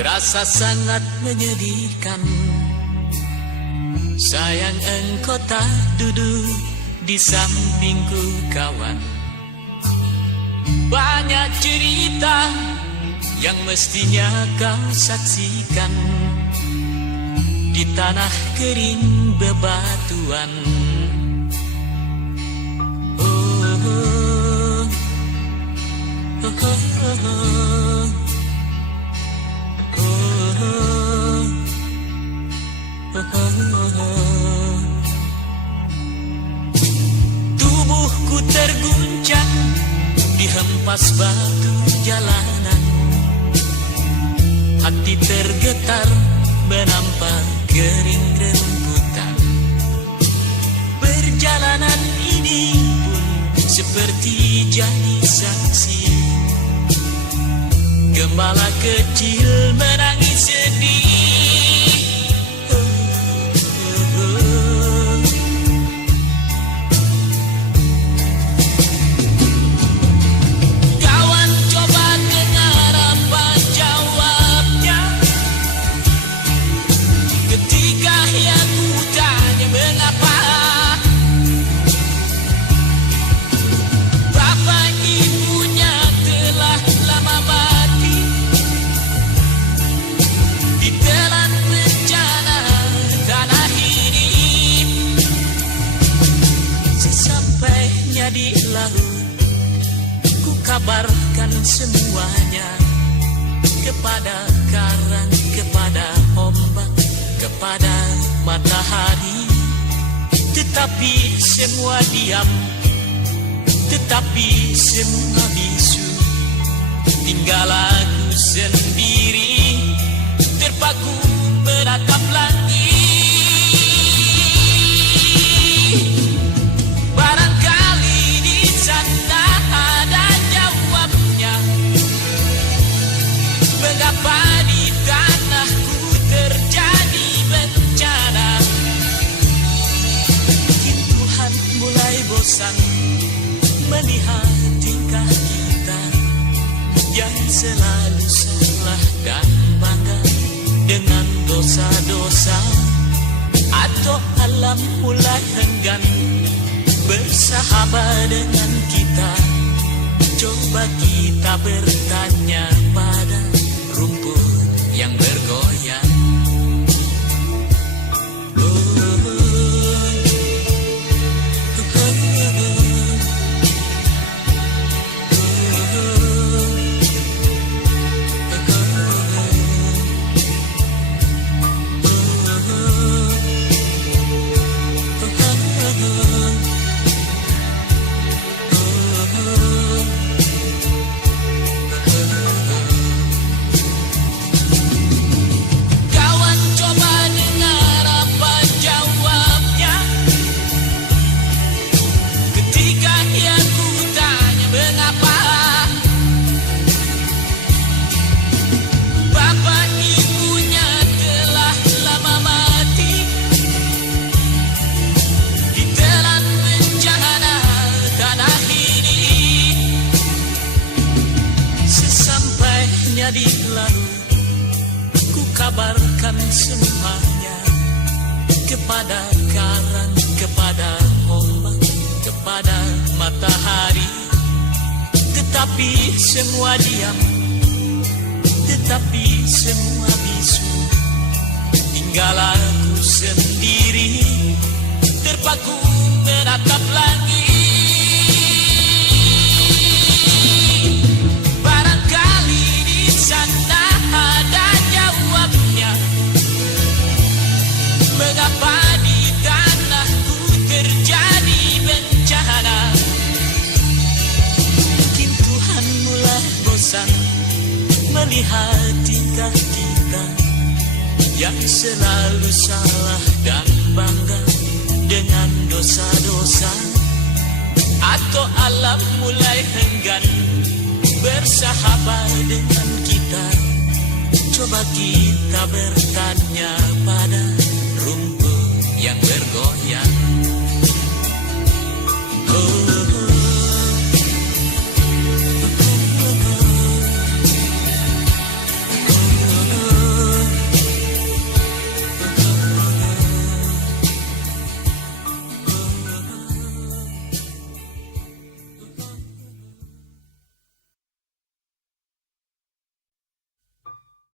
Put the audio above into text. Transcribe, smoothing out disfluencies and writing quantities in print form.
Terasa sangat menyedihkan. Sayang engkau tak duduk di sampingku kawan. Banyak cerita yang mestinya kau saksikan di tanah kering bebatuan. Tubuhku terguncang dihempas batu jalanan. Hati tergetar menampak kering rerumputan. Perjalanan ini pun seperti jadi saksi. Gembala kecil menangis sedih. Kawan coba dengar apa jawabnya ketika yang ku tanya mengapa. Bapak ibunya telah lama mati ditelan bencana tanah ini. Sesampainya di laut ku kabarkan semuanya kepada karang, kepada ombak, kepada matahari. Tetapi semua diam, tetapi semua bisu. Tinggal aku sendiri terpaku menatap langit. Barangkali di sana ada jawabnya. Mengapa di tanahku terjadi bencana? Mungkin Tuhan mulai bosan melihat tingkah kita yang selalu salah dan bangga dengan dosa-dosa. Atau alam mulai enggan bersahabat dengan kita. Coba kita bertanya pada rumput yang bergoyang. Di laut ku kabarkan semuanya kepada karang, kepada ombak, kepada matahari. Tetapi semua diam, tetapi semua bisu. Tinggal aku sendiri terpaku menatap langit. Mengapa di tanahku terjadi bencana? Mungkin Tuhan mulai bosan melihat tingkah kita yang selalu salah dan bangga dengan dosa-dosa. Atau alam mulai enggan bersahabat dengan kita. Coba kita bertanya pada rumput yang